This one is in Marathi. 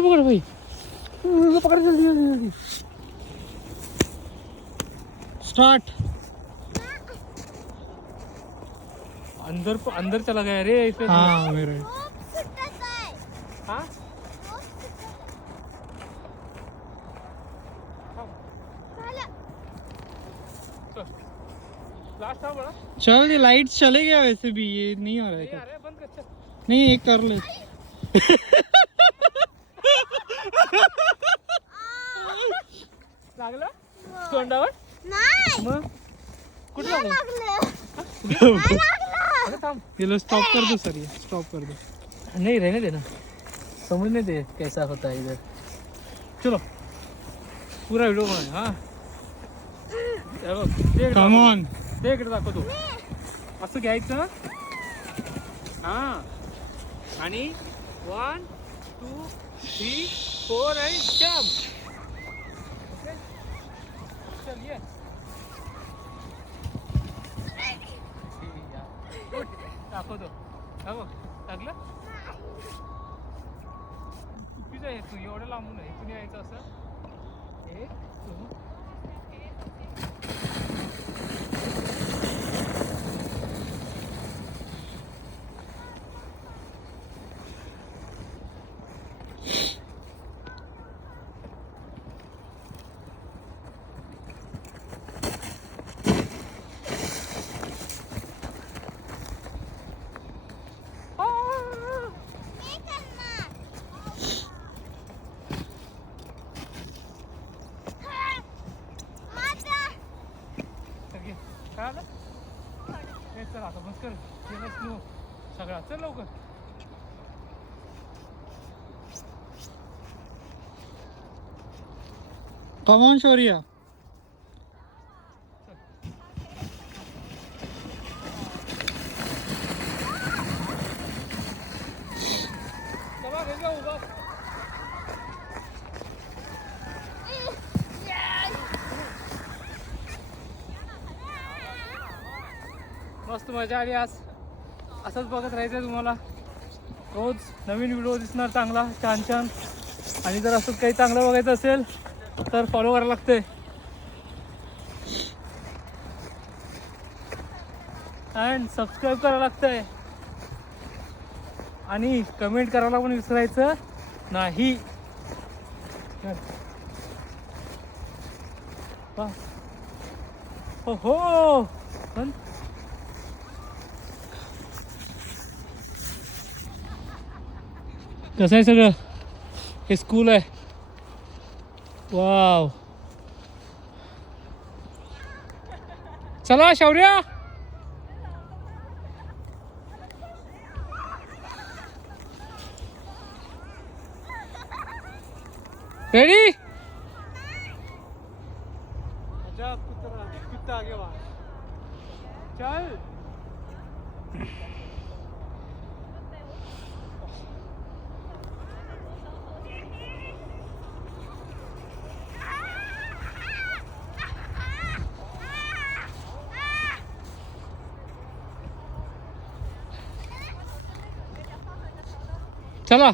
पकड़ भाई, पकड़ जल्दी जल्दी जल्दी। स्टार्ट। अंदर चला गया रे इसे। हाँ मेरे हाँ चल, ये लाइट्स चले गया वैसे भी, ये नहीं हो रहा है। बंद कर, चल। नहीं, एक कर ले। लागलं तोंडावर? नाही, मग कुठे लागलं? ये स्टॉप कर दो सर, ये स्टॉप कर दो। नहीं रहने देना, समझने दे कैसा होता है इधर। चलो पूरा व्हिडिओ बनाय। हाँ कम ऑन, ते इकडे दाखवतो। असं घ्यायचं, हां, आणि 1 2 3 4 आणि जंप। चल ये दाखवतो। हा बघ, लागलं? चुकीचं आहे, तू एवढं लांबून आहे, इथून यायचं असं। 1 2 चल आता बस कर, स्लो सगळा, चल लवकर। Come on Shaurya. मस्त मजा आली आज। असंच बघत राहायचं तुम्हाला, रोज नवीन व्हिडिओ दिसणार चांगला, छान छान। आणि जर असंच काही चांगलं बघायचं असेल तर फॉलो करायला लागतंय अँड सबस्क्राईब करायला लागतंय आणि कमेंट करायला पण विसरायचं नाही। हो हो, पण कसं आहे सगळं? हे स्कूल आहे। वाव, चला शौर्या। रेडी? अच्छा कितना आगे वहाँ, चल। चला।